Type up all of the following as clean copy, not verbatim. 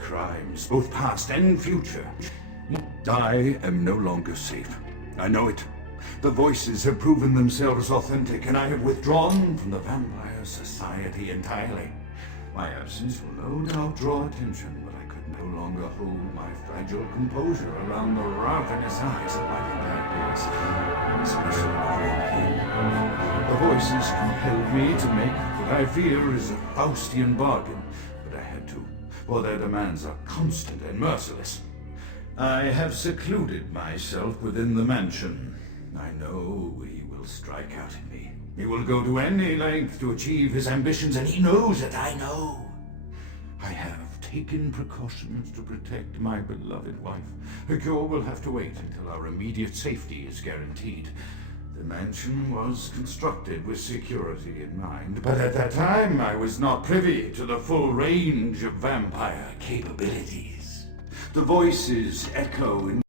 crimes, both past and future. I am no longer safe. I know it. The voices have proven themselves authentic, and I have withdrawn from the Vampire Society entirely. My absence will no doubt draw attention, but I could no longer hold my fragile composure around the ravenous eyes of my companions, and especially before him. The voices compelled me to make what I fear is a Faustian bargain, but I had to, for their demands are constant and merciless. I have secluded myself within the mansion. I know he will strike out at me. He will go to any length to achieve his ambitions, and he knows that I know. I have taken precautions to protect my beloved wife. Her cure will have to wait until our immediate safety is guaranteed. The mansion was constructed with security in mind, but at that time I was not privy to the full range of vampire capabilities. The voices echo in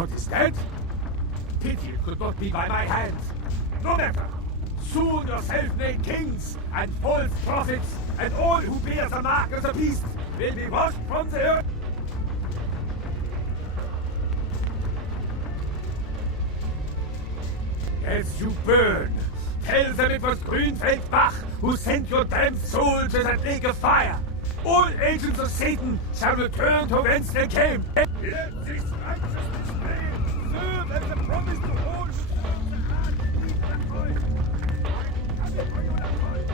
Count is dead? Pity it could not be by my hand. No matter. Soon your self-made kings and false prophets and all who bear the mark of the beast will be washed from the earth. As you burn, tell them it was Grünfeld Bach who sent your damned soul to that lake of fire. All agents of Satan shall return to whence they came. Let this righteous display serve as a promise to all who serve the heart beneath the oil. I come for you, Lacroix.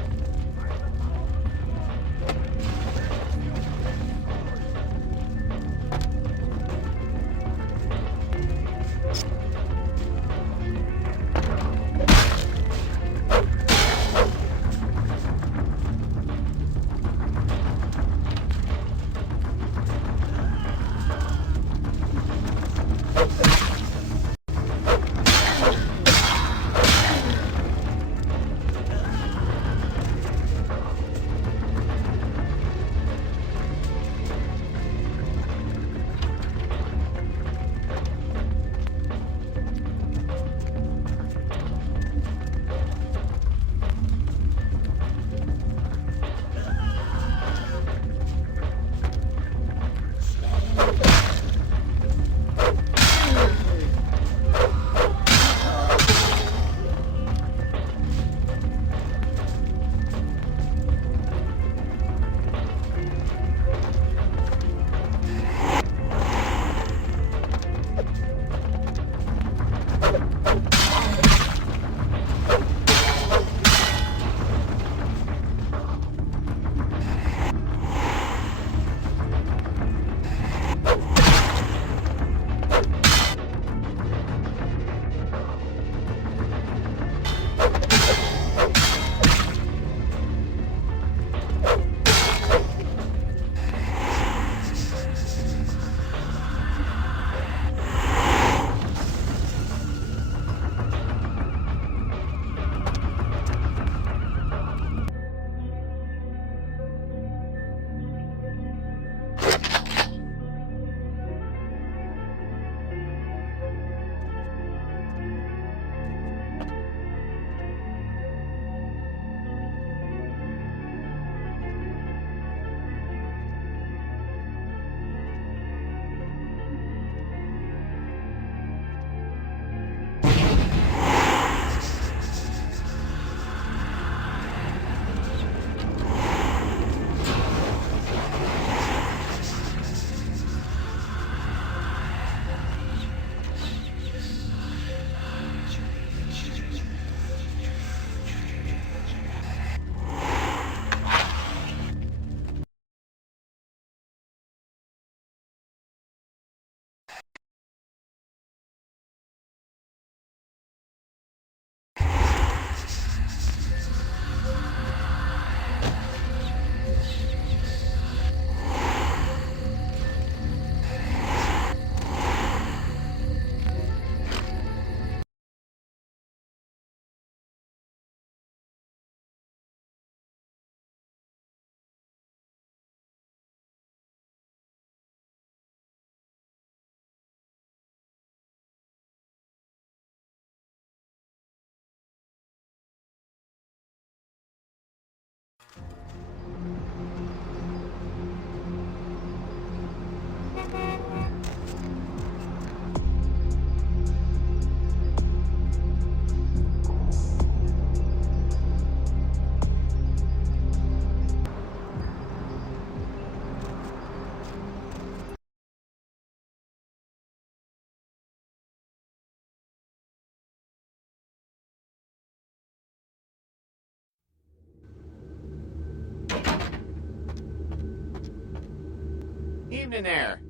evening there.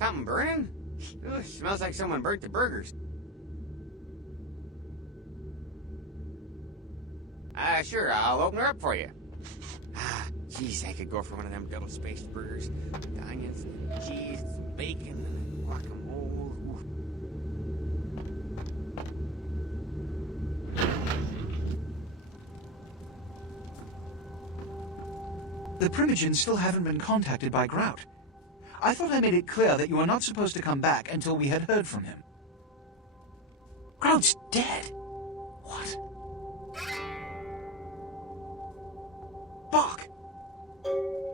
Something burning? Ugh, smells like someone burnt the burgers. Sure, I'll open her up for you. Jeez, I could go for one of them double-spaced burgers. The onions, and cheese, bacon, and guacamole. The Primogens still haven't been contacted by Grout. I thought I made it clear that you were not supposed to come back until we had heard from him. Grout's dead? What? Bach!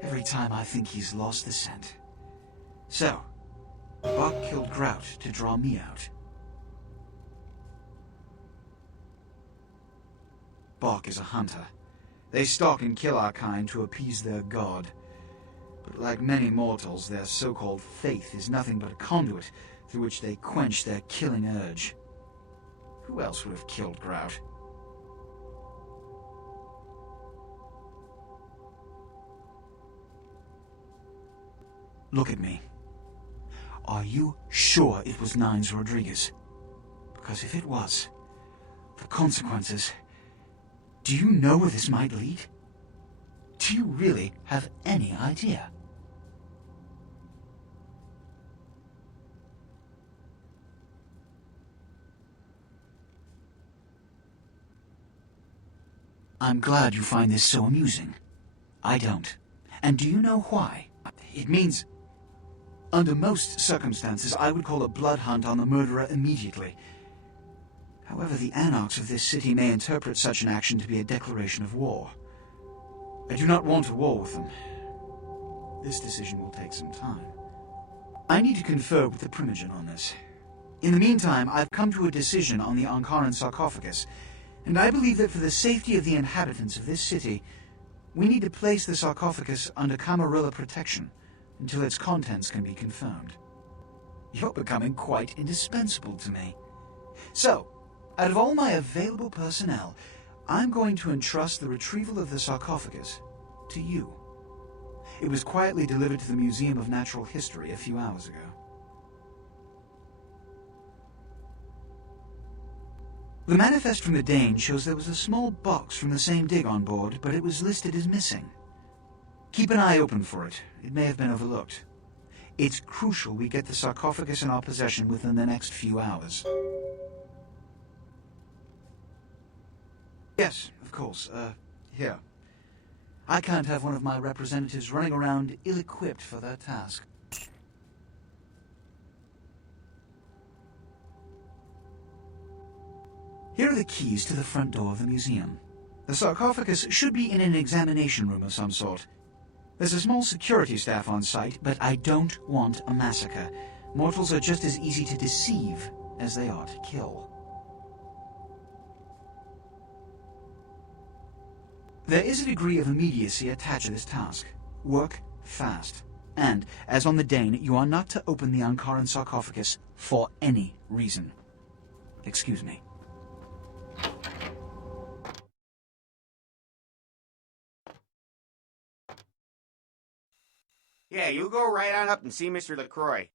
Every time I think he's lost the scent. So, Bach killed Grout to draw me out. Bach is a hunter. They stalk and kill our kind to appease their god. But like many mortals, their so-called faith is nothing but a conduit through which they quench their killing urge. Who else would have killed Grout? Look at me. Are you sure it was Nines Rodriguez? Because if it was, the consequences... Do you know where this might lead? Do you really have any idea? I'm glad you find this so amusing. I don't. And do you know why? It means... Under most circumstances, I would call a blood hunt on the murderer immediately. However, the anarchs of this city may interpret such an action to be a declaration of war. I do not want a war with them. This decision will take some time. I need to confer with the Primogen on this. In the meantime, I've come to a decision on the Ankaran sarcophagus, and I believe that for the safety of the inhabitants of this city, we need to place the sarcophagus under Camarilla protection until its contents can be confirmed. You're becoming quite indispensable to me. So, out of all my available personnel, I'm going to entrust the retrieval of the sarcophagus to you. It was quietly delivered to the Museum of Natural History a few hours ago. The manifest from the Dane shows there was a small box from the same dig on board, but it was listed as missing. Keep an eye open for it. It may have been overlooked. It's crucial we get the sarcophagus in our possession within the next few hours. Yes, of course. Here. I can't have one of my representatives running around ill-equipped for their task. Here are the keys to the front door of the museum. The sarcophagus should be in an examination room of some sort. There's a small security staff on site, but I don't want a massacre. Mortals are just as easy to deceive as they are to kill. There is a degree of immediacy attached to this task. Work fast. And, as on the Dane, you are not to open the Ankaran sarcophagus for any reason. Excuse me. Yeah, you go right on up and see Mr. LaCroix.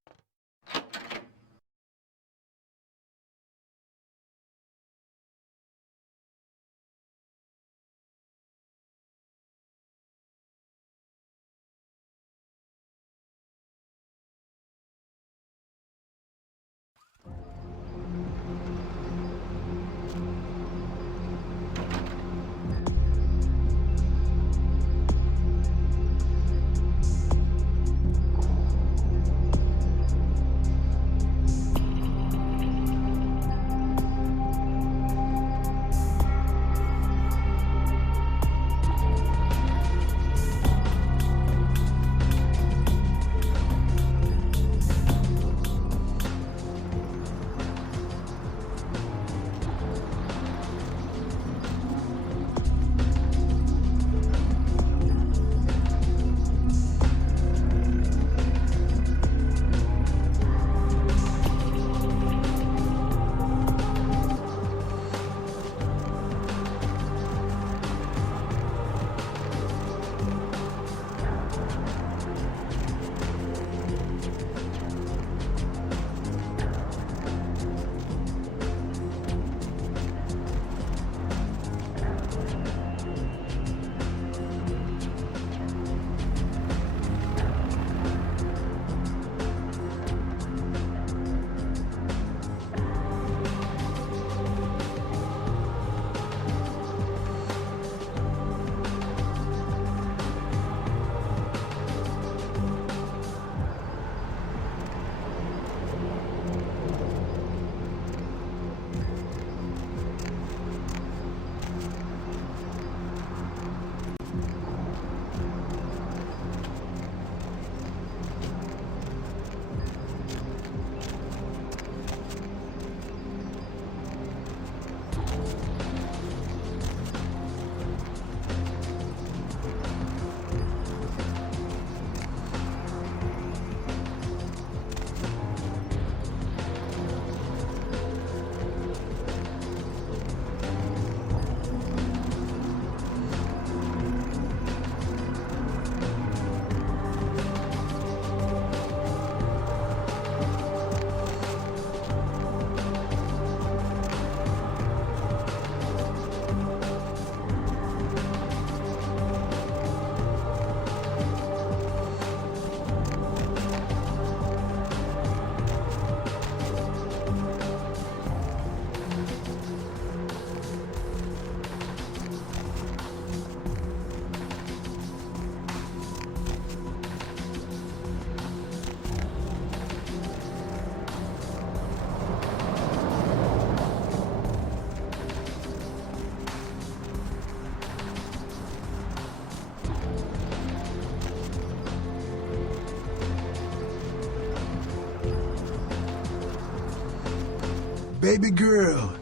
baby girl.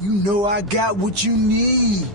You know I got what you need.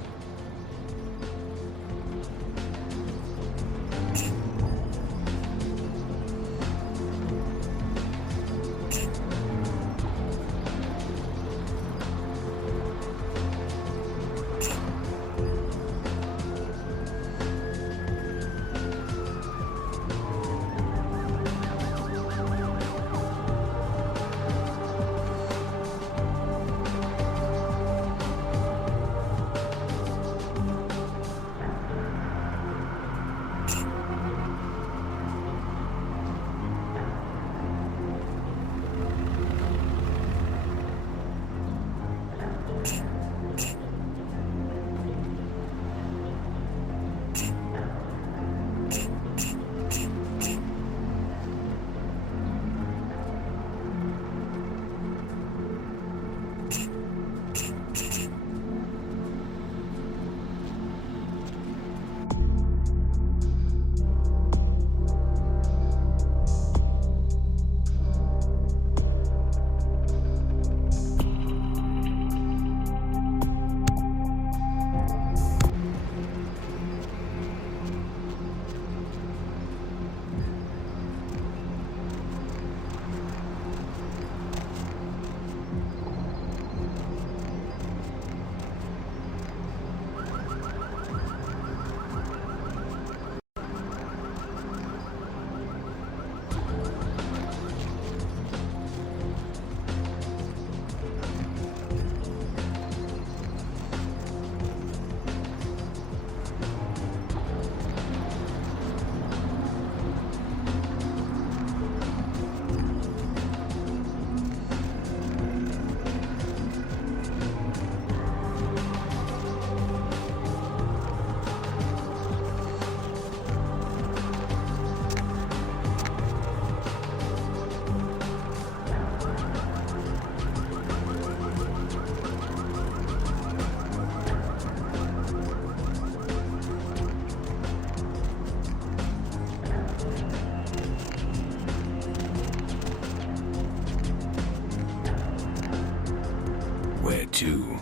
Where to?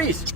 Freeze!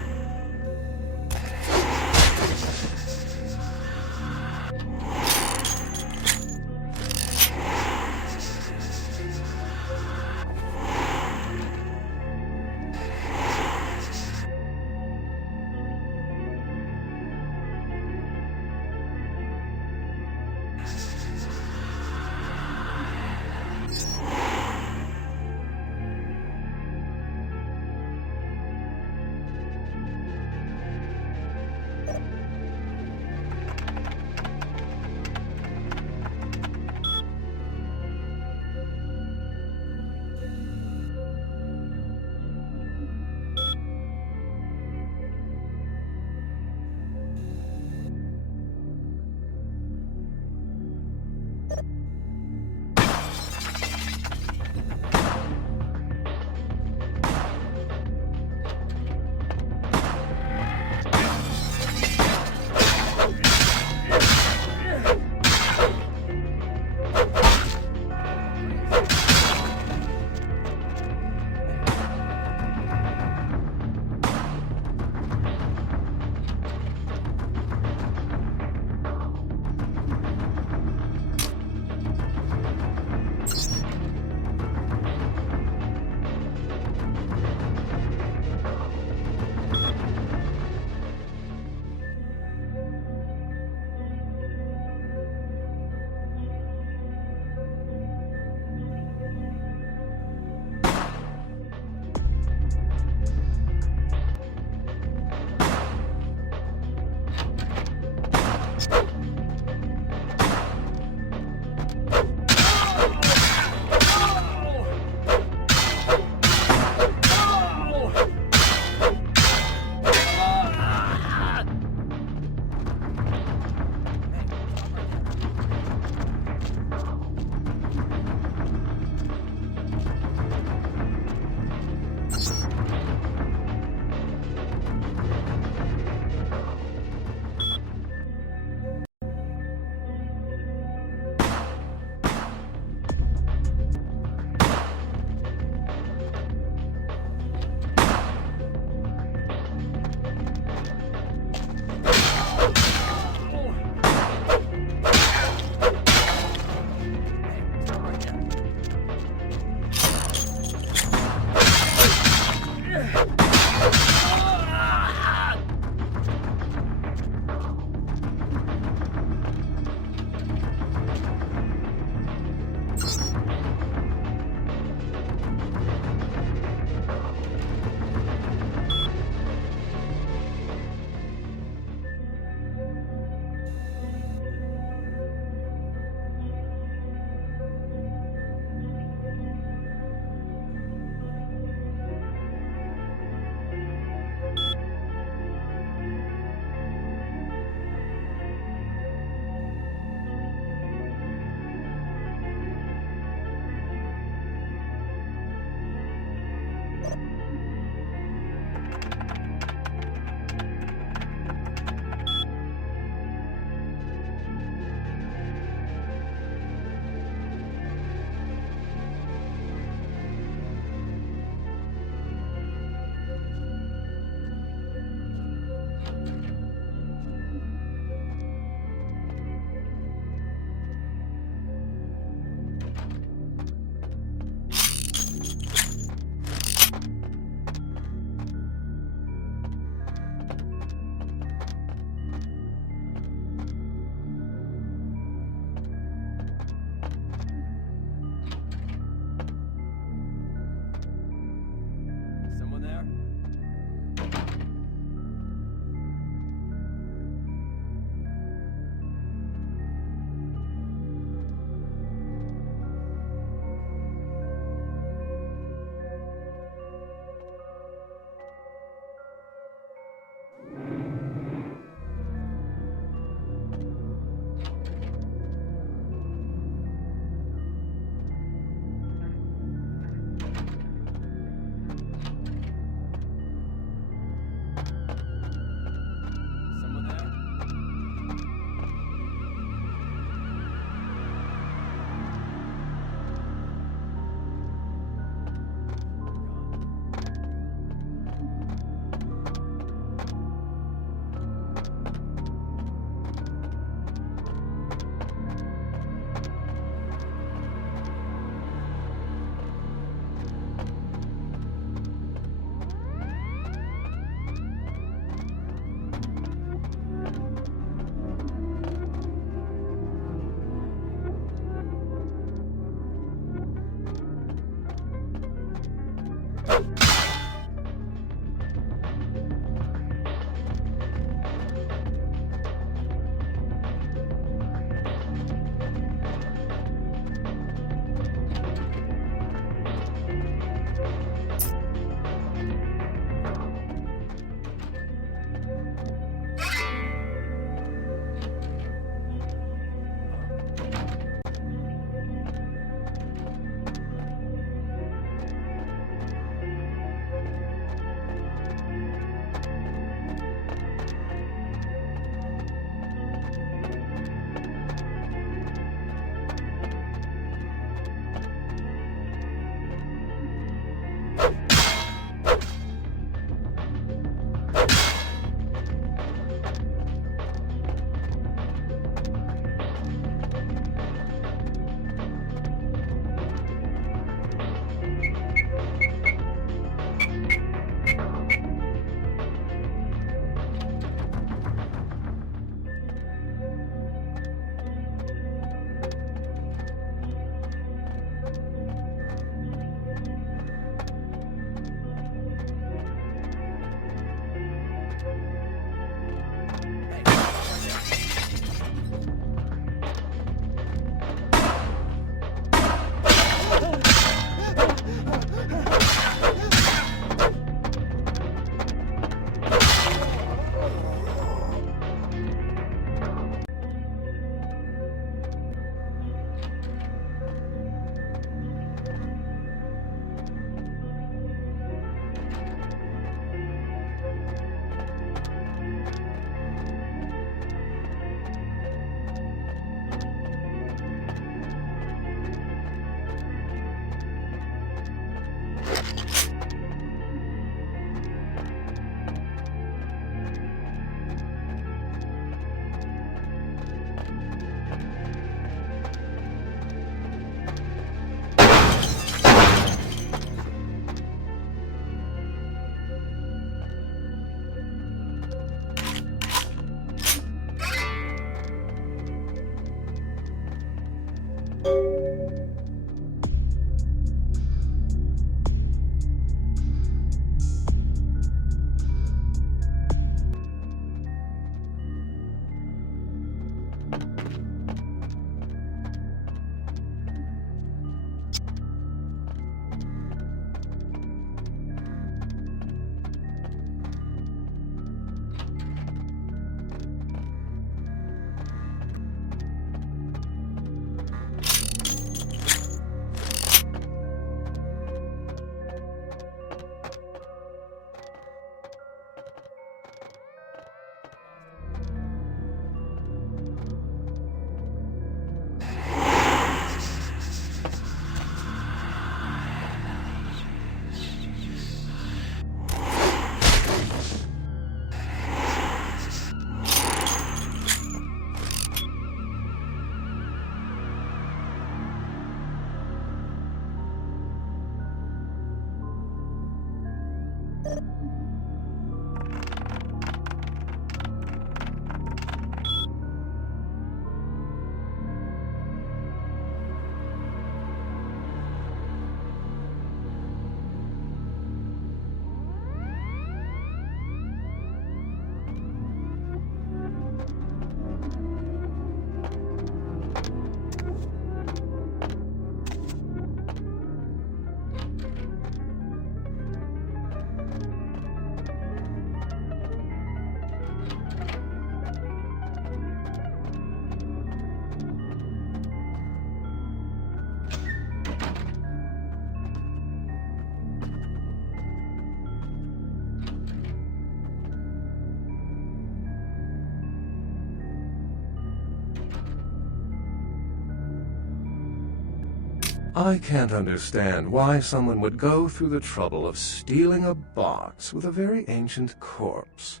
I can't understand why someone would go through the trouble of stealing a box with a very ancient corpse.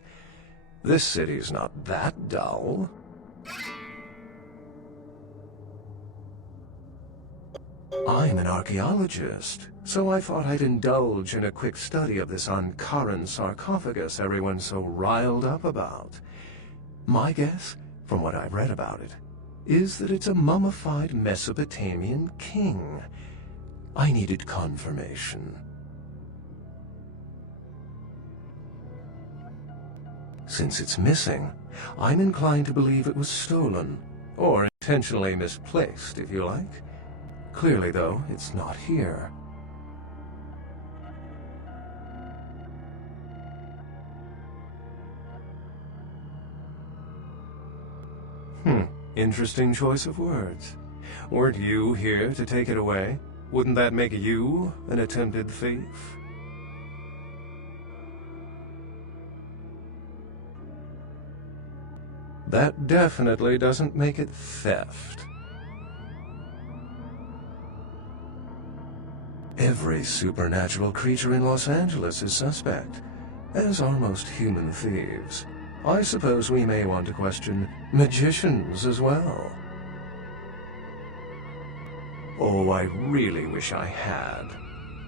This city's not that dull. I'm an archaeologist, so I thought I'd indulge in a quick study of this Ankaran sarcophagus everyone's so riled up about. My guess, from what I've read about it, is that it's a mummified Mesopotamian king. I needed confirmation. Since it's missing, I'm inclined to believe it was stolen, or intentionally misplaced, if you like. Clearly, though, it's not here. Interesting choice of words. Weren't you here to take it away? Wouldn't that make you an attempted thief? That definitely doesn't make it theft. Every supernatural creature in Los Angeles is suspect, as are most human thieves. I suppose we may want to question magicians as well. Oh, I really wish I had.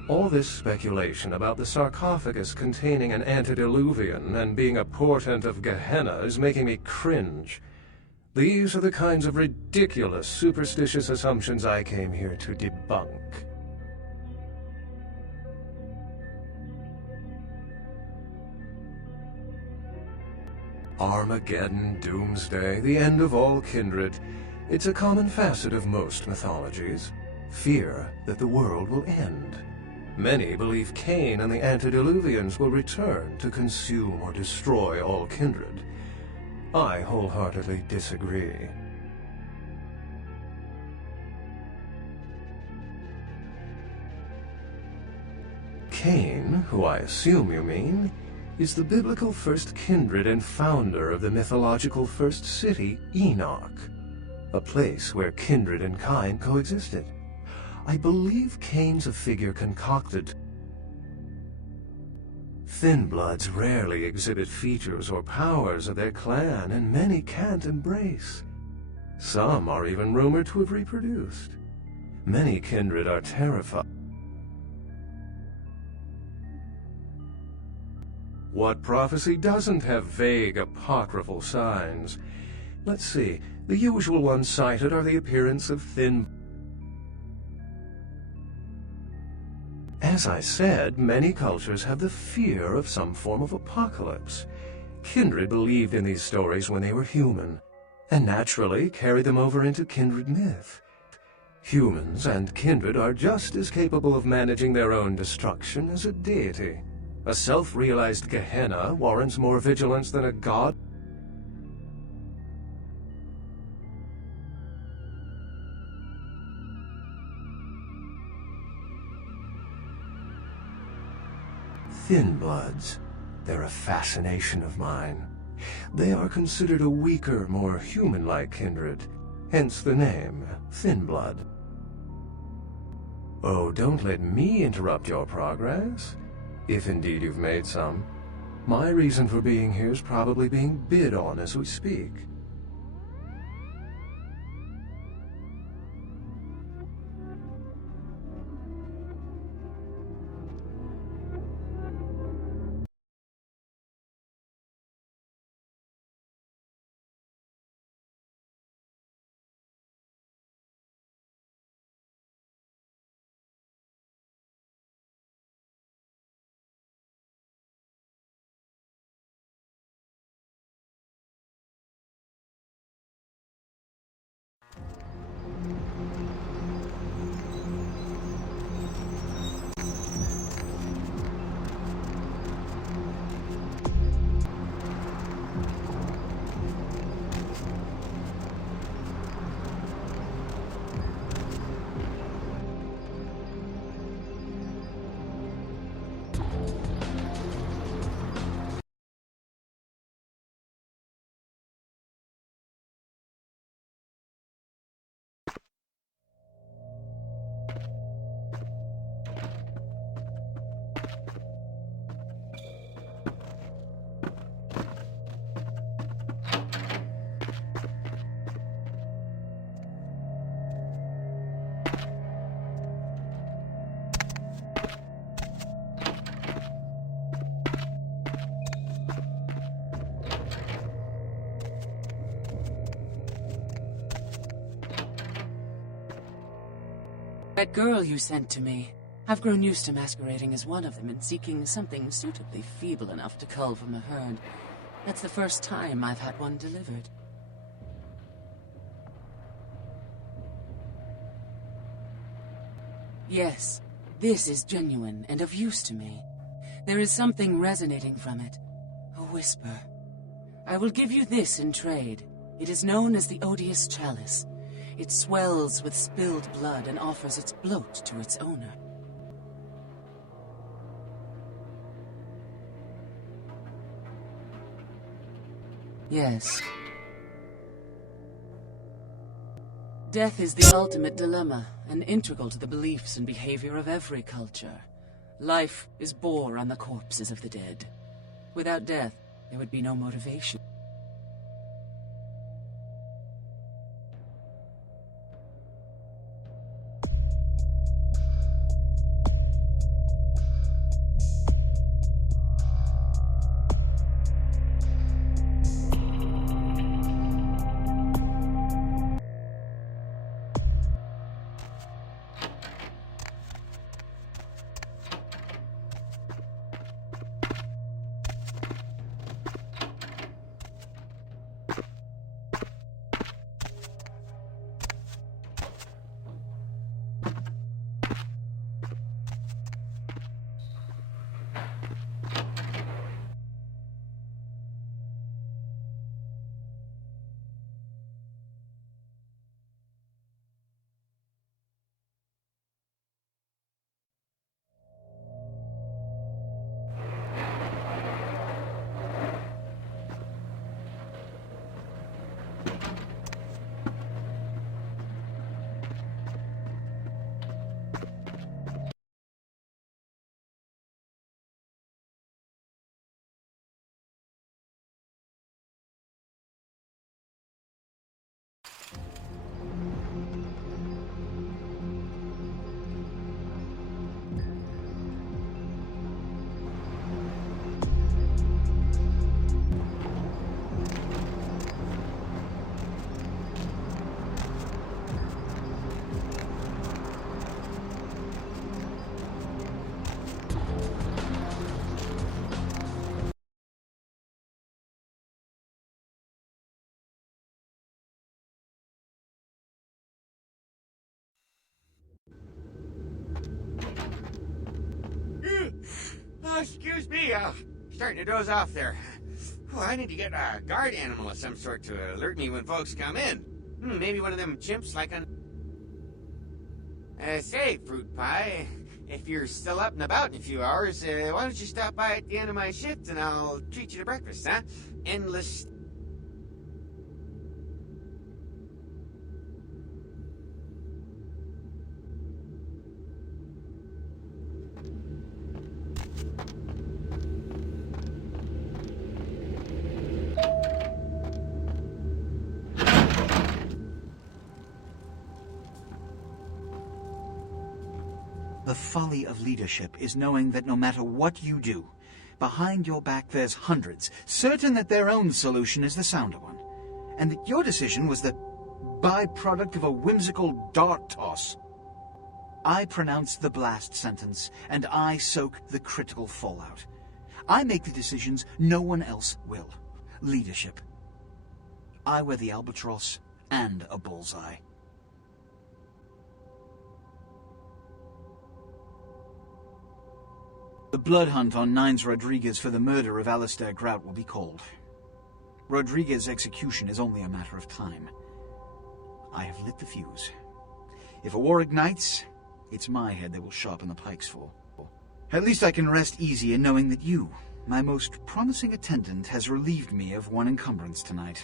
All this speculation about the sarcophagus containing an antediluvian and being a portent of Gehenna is making me cringe. These are the kinds of ridiculous, superstitious assumptions I came here to debunk. Armageddon, doomsday, the end of all kindred. It's a common facet of most mythologies. Fear that the world will end. Many believe Cain and the antediluvians will return to consume or destroy all kindred. I wholeheartedly disagree. Cain, who I assume you mean, is the biblical first kindred and founder of the mythological first city, Enoch, a place where kindred and kind coexisted. I believe Cain's a figure concocted. Thin-bloods rarely exhibit features or powers of their clan, and many can't embrace. Some are even rumored to have reproduced. Many kindred are terrified. What prophecy doesn't have vague apocryphal signs? Let's see. The usual ones cited are the appearance of thin As I said, many cultures have the fear of some form of apocalypse. Kindred believed in these stories when they were human, and naturally carried them over into kindred myth. Humans and kindred are just as capable of managing their own destruction as a deity. A self-realized Gehenna warrants more vigilance than a god. Thin bloods. They're a fascination of mine. They are considered a weaker, more human-like kindred, hence the name, Thin Blood. Oh, don't let me interrupt your progress, if indeed you've made some. My reason for being here is probably being bid on as we speak. That girl you sent to me. I've grown used to masquerading as one of them and seeking something suitably feeble enough to cull from the herd. That's the first time I've had one delivered. Yes, this is genuine and of use to me. There is something resonating from it. A whisper. I will give you this in trade. It is known as the Odious Chalice. It swells with spilled blood and offers its bloat to its owner. Yes. Death is the ultimate dilemma, and integral to the beliefs and behavior of every culture. Life is bore on the corpses of the dead. Without death, there would be no motivation. Oh, excuse me. Starting to doze off there. Oh, I need to get a guard animal of some sort to alert me when folks come in. Maybe one of them chimps like on... say, Fruit Pie, if you're still up and about in a few hours, why don't you stop by at the end of my shift and I'll treat you to breakfast, huh? Endless... The folly of leadership is knowing that no matter what you do, behind your back there's hundreds, certain that their own solution is the sounder one, and that your decision was the byproduct of a whimsical dart toss. I pronounce the blast sentence, and I soak the critical fallout. I make the decisions no one else will. Leadership. I wear the albatross and a bullseye. The blood hunt on Nines Rodriguez for the murder of Alistair Grout will be called. Rodriguez's execution is only a matter of time. I have lit the fuse. If a war ignites, it's my head they will sharpen the pikes for. At least I can rest easy in knowing that you, my most promising attendant, has relieved me of one encumbrance tonight.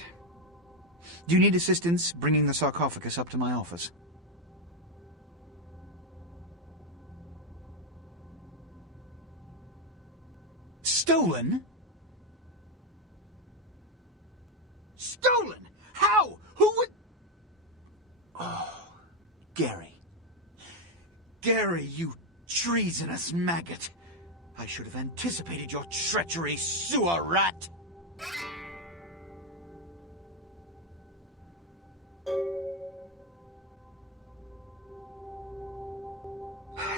Do you need assistance bringing the sarcophagus up to my office? Stolen? Stolen? How? Who would... Oh, Gary. Gary, you treasonous maggot. I should have anticipated your treachery, sewer rat.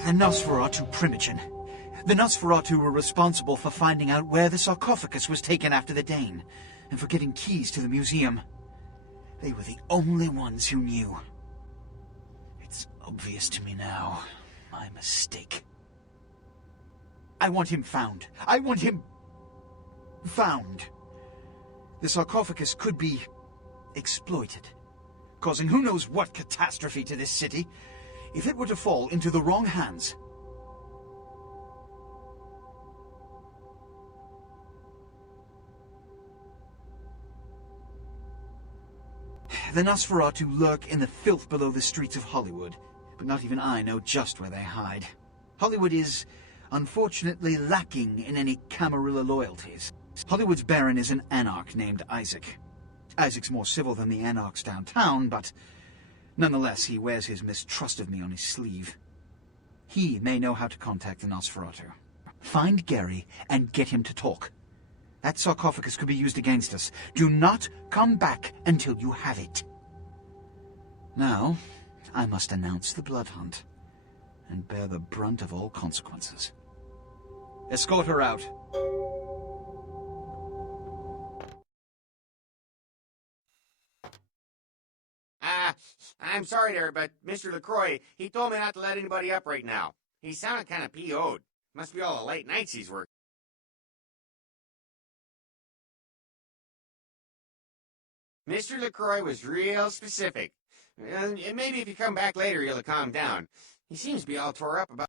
The Nosferatu Primogen. The Nosferatu were responsible for finding out where the sarcophagus was taken after the Dane, and for getting keys to the museum. They were the only ones who knew. It's obvious to me now. My mistake. I want him found. I want him... found. The sarcophagus could be exploited, causing who knows what catastrophe to this city. If it were to fall into the wrong hands... The Nosferatu lurk in the filth below the streets of Hollywood, but not even I know just where they hide. Hollywood is, unfortunately, lacking in any Camarilla loyalties. Hollywood's Baron is an anarch named Isaac. Isaac's more civil than the anarchs downtown, but nonetheless he wears his mistrust of me on his sleeve. He may know how to contact the Nosferatu. Find Gary and get him to talk. That sarcophagus could be used against us. Do not come back until you have it. Now, I must announce the blood hunt, and bear the brunt of all consequences. Escort her out. I'm sorry there, but Mr. LaCroix, he told me not to let anybody up right now. He sounded kind of PO'd. Must be all the late nights he's working. Mr. LaCroix was real specific. And maybe if you come back later, he'll calm down. He seems to be all tore up about...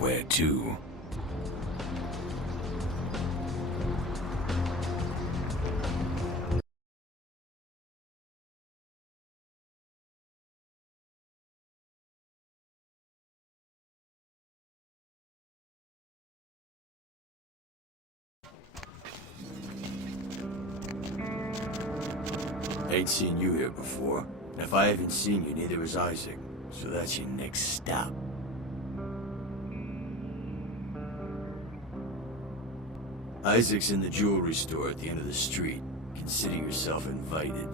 Where to? Ain't seen you here before. And if I haven't seen you, neither has Isaac. So that's your next stop. Isaac's in the jewelry store at the end of the street. Consider yourself invited.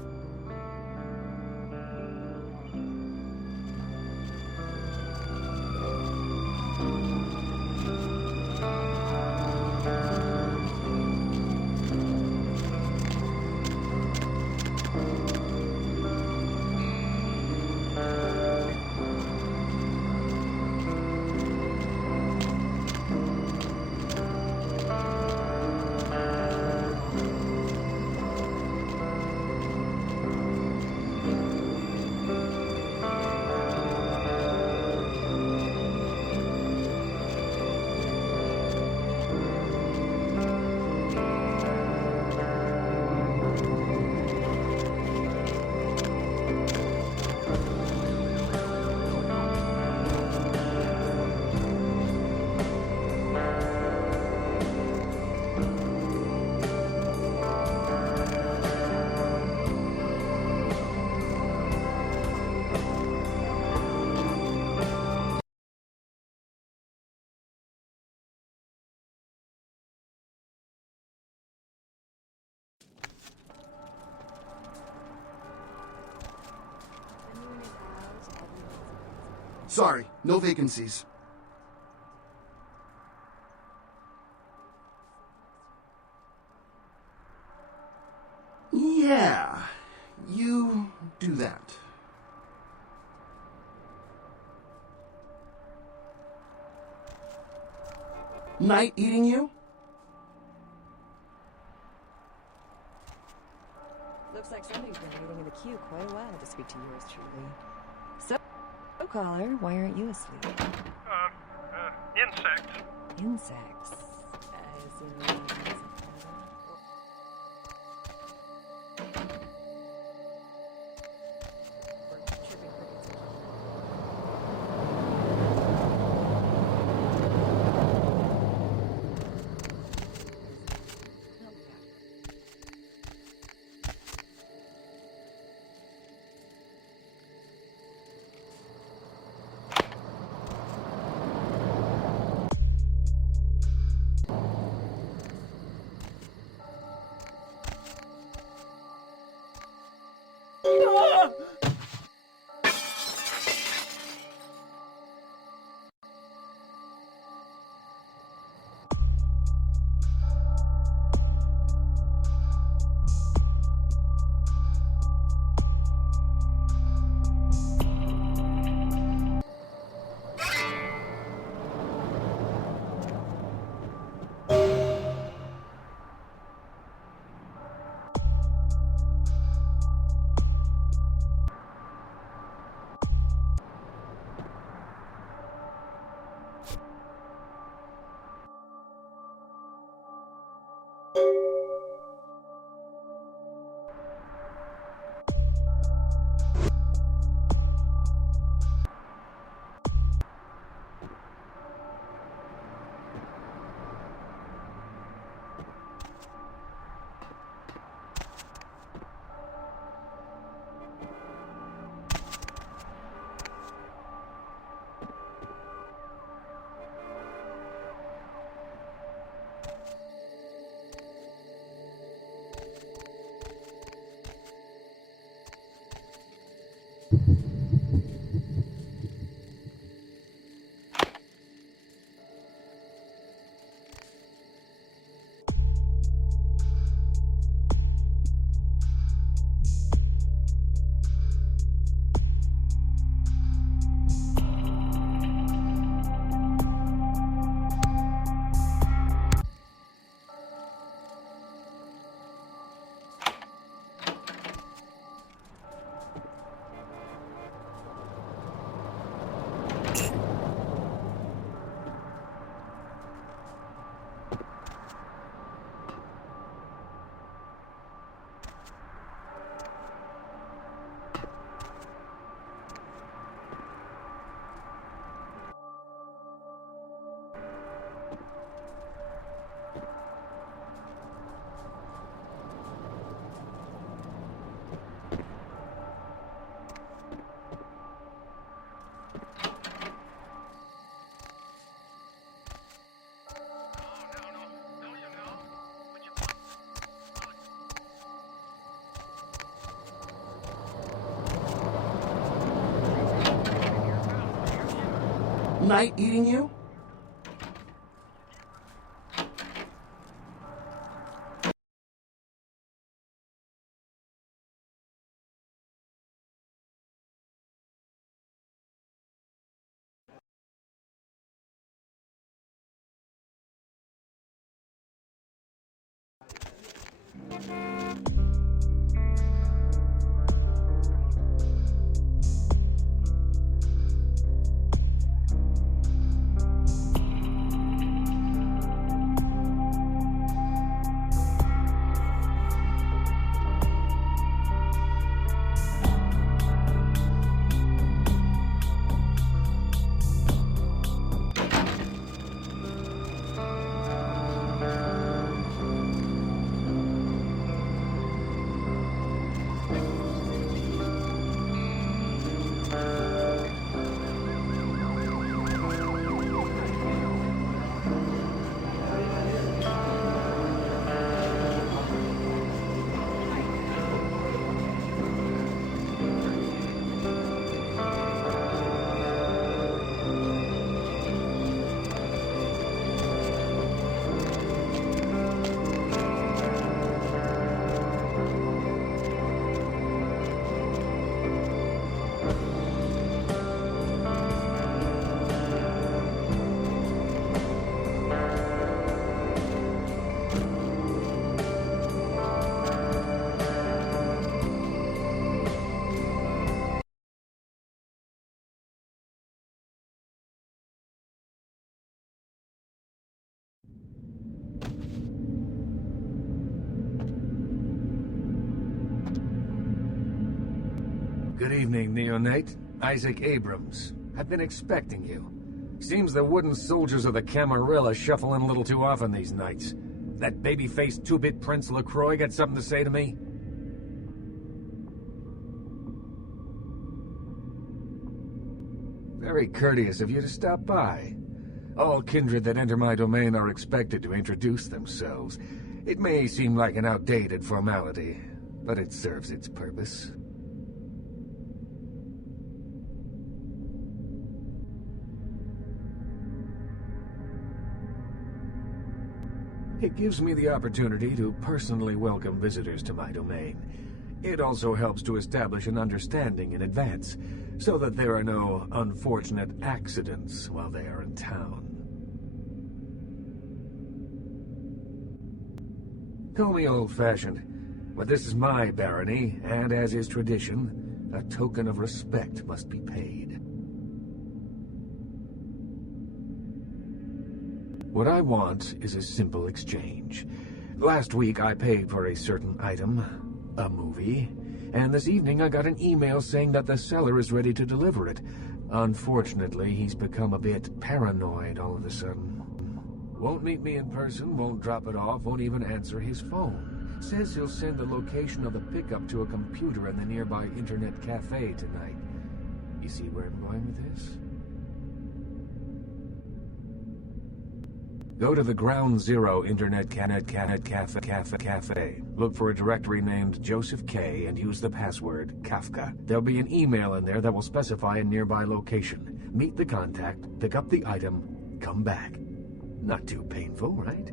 Sorry, no vacancies. Yeah, you do that. Night eating you? Looks like somebody's been waiting in the queue quite a while to speak to yours truly. So, caller, why aren't you asleep? Insects. Insects? As in... Night eating you? Good evening, Neonate. Isaac Abrams. I've been expecting you. Seems the wooden soldiers of the Camarilla shuffle in a little too often these nights. That baby-faced two-bit Prince LaCroix got something to say to me? Very courteous of you to stop by. All kindred that enter my domain are expected to introduce themselves. It may seem like an outdated formality, but it serves its purpose. It gives me the opportunity to personally welcome visitors to my domain. It also helps to establish an understanding in advance, so that there are no unfortunate accidents while they are in town. Call me old-fashioned, but this is my barony, and as is tradition, a token of respect must be paid. What I want is a simple exchange. Last week I paid for a certain item, a movie, and this evening I got an email saying that the seller is ready to deliver it. Unfortunately, he's become a bit paranoid all of a sudden. Won't meet me in person, won't drop it off, won't even answer his phone. Says he'll send the location of the pickup to a computer in the nearby internet cafe tonight. You see where I'm going with this? Go to the Ground Zero Internet Cafe. Look for a directory named Joseph K. and use the password Kafka. There'll be an email in there that will specify a nearby location. Meet the contact, pick up the item, come back. Not too painful, right?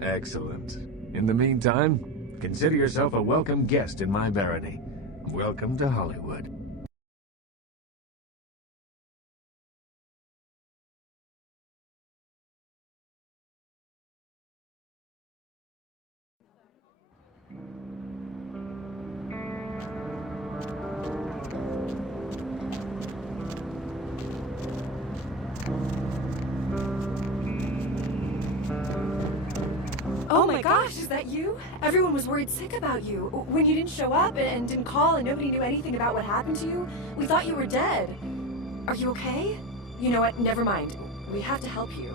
Excellent. In the meantime, consider yourself a welcome guest in my barony. Welcome to Hollywood. Oh my gosh, is that you? Everyone was worried sick about you. When you didn't show up and didn't call and nobody knew anything about what happened to you, we thought you were dead. Are you okay? You know what, never mind. We have to help you.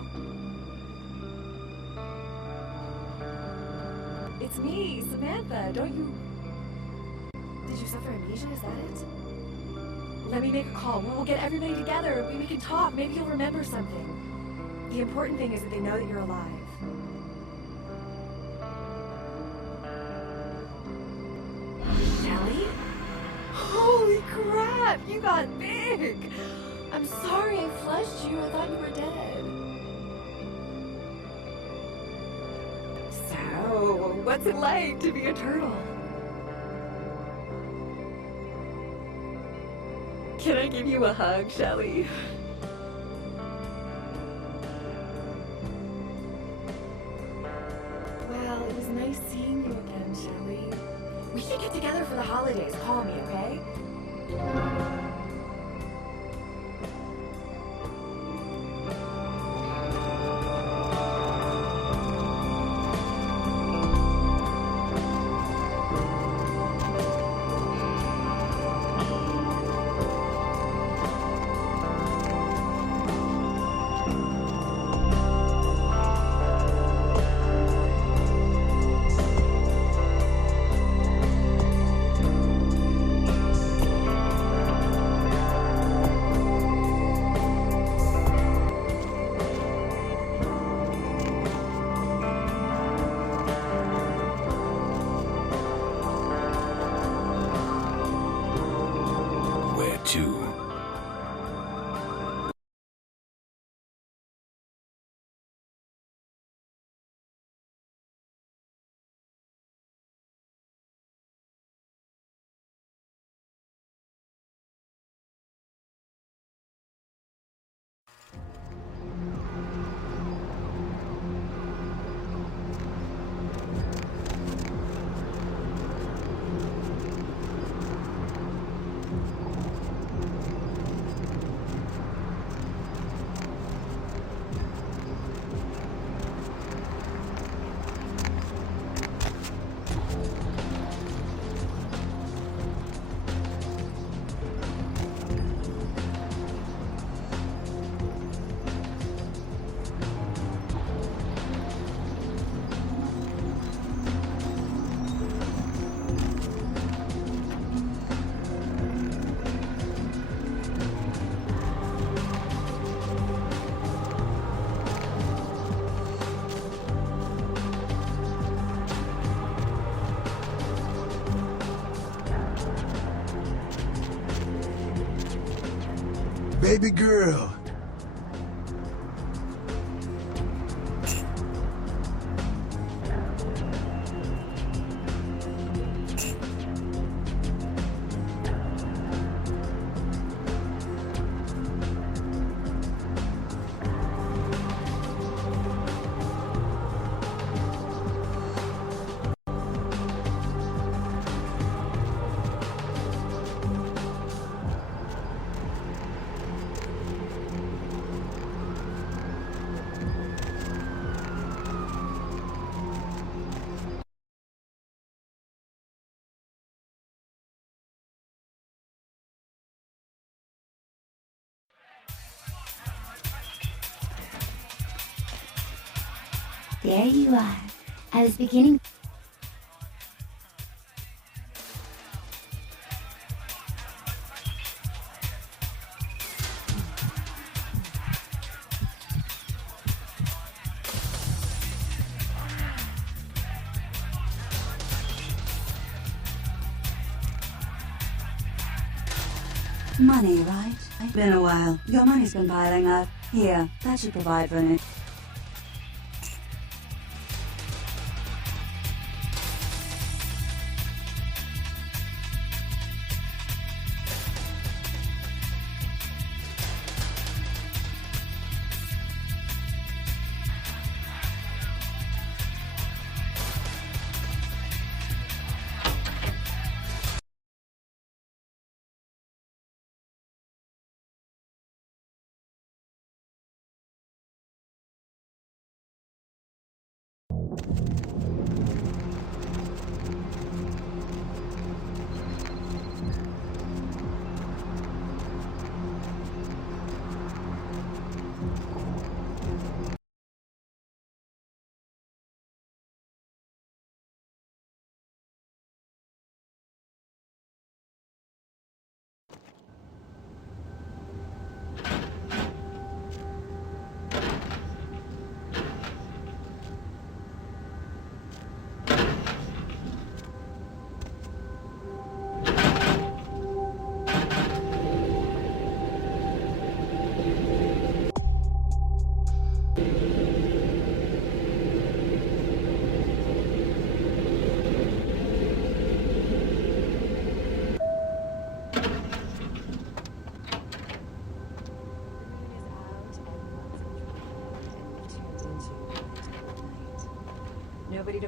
It's me, Samantha, don't you... Did you suffer amnesia, is that it? Let me make a call. We'll get everybody together. We can talk. Maybe you'll remember something. The important thing is that they know that you're alive. snap! You got big! I'm sorry I flushed you. I thought you were dead. So, what's it like to be a turtle? Can I give you a hug, Shelly? Well, it was nice seeing you again, Shelly. We should get together for the holidays. Call me, okay? Where to? Baby girl. There you are. I was beginning... Money, right? It's been a while. Your money's been piling up. Here, that should provide for an...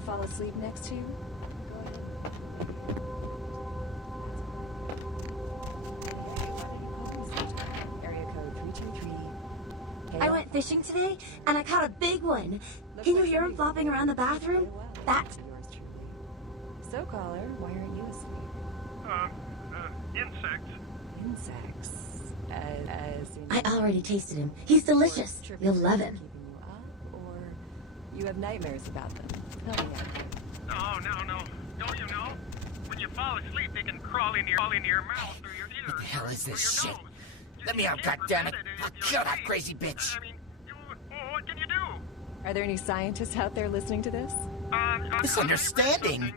fall asleep next to you? Area code 323. I went fishing today, and I caught a big one. Can you hear him flopping around the bathroom? That's... So, caller, why aren't you asleep? Insects. Insects. As in... I already tasted him. He's delicious. You'll love him. Keeping you up, or you have nightmares about them. Help me out. No. Don't you know? When you fall asleep, they can crawl into your mouth through your ears. What the hell is this shit? Nose. Let me out, goddammit! I'll kill that crazy bitch! I mean, what can you do? Are there any scientists out there listening to this? Misunderstanding!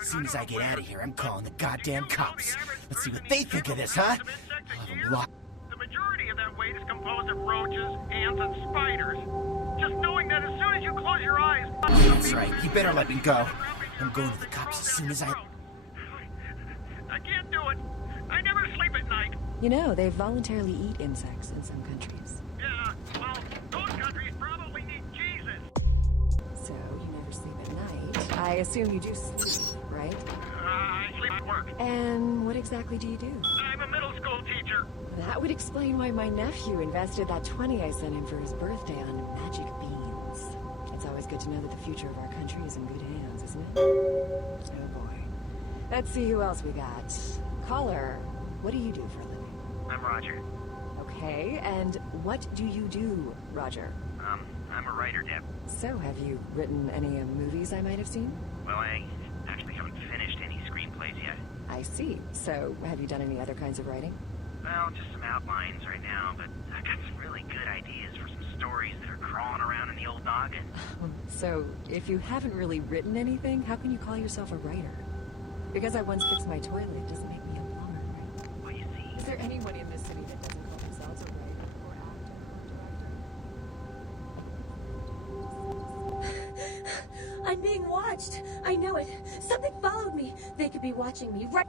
As soon as I get out of here, I'm calling the goddamn cops. Let's see what they think of this, huh? I'll have them locked. The majority of that weight is composed of roaches, ants, and spiders. Just knowing that as soon as you close your eyes... That's right, you better let me go. I'm going to the cops as soon as I can't do it. I never sleep at night. You know, they voluntarily eat insects in some countries. Yeah, well, those countries probably need Jesus. So, you never sleep at night. I assume you do sleep, right? I sleep at work. And what exactly do you do? I'm a middle school teacher. That would explain why my nephew invested that 20 I sent him for his birthday on magic beans. It's always good to know that the future of our country is in good hands, isn't it? Oh boy. Let's see who else we got. Caller, what do you do for a living? I'm Roger. Okay, and what do you do, Roger? I'm a writer, Deb. So, have you written any movies I might have seen? Well, I actually haven't finished any screenplays yet. I see. So, have you done any other kinds of writing? Well, just some outlines right now, but I've got some really good ideas for some stories that are crawling around in the old noggin. So, if you haven't really written anything, how can you call yourself a writer? Because I once fixed my toilet doesn't make me a plumber, right? Well, you see... Is there anyone in this city that doesn't call themselves a writer or actor or director? I'm being watched. I know it. Something followed me. They could be watching me right...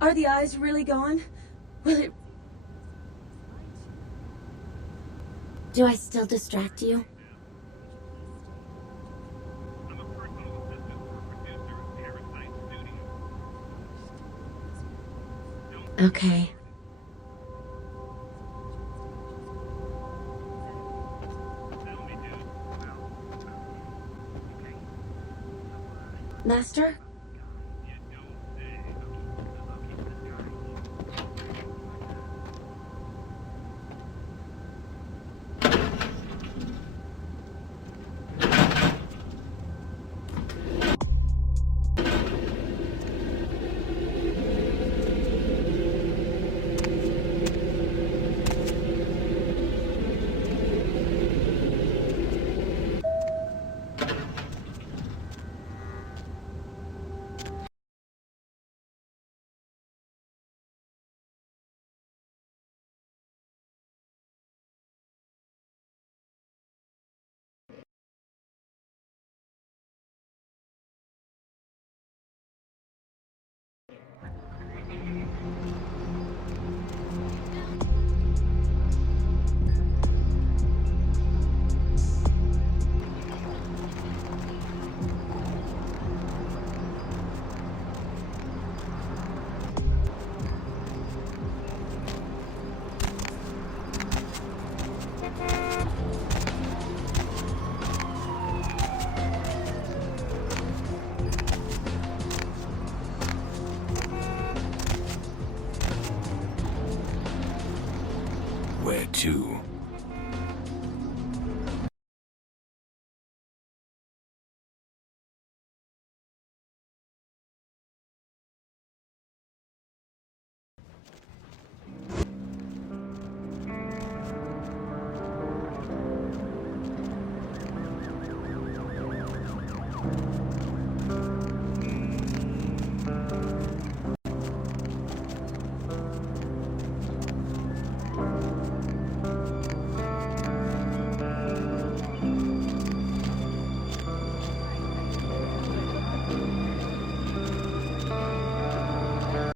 Are the eyes really gone? Will it... Do I still distract you? Okay. Master?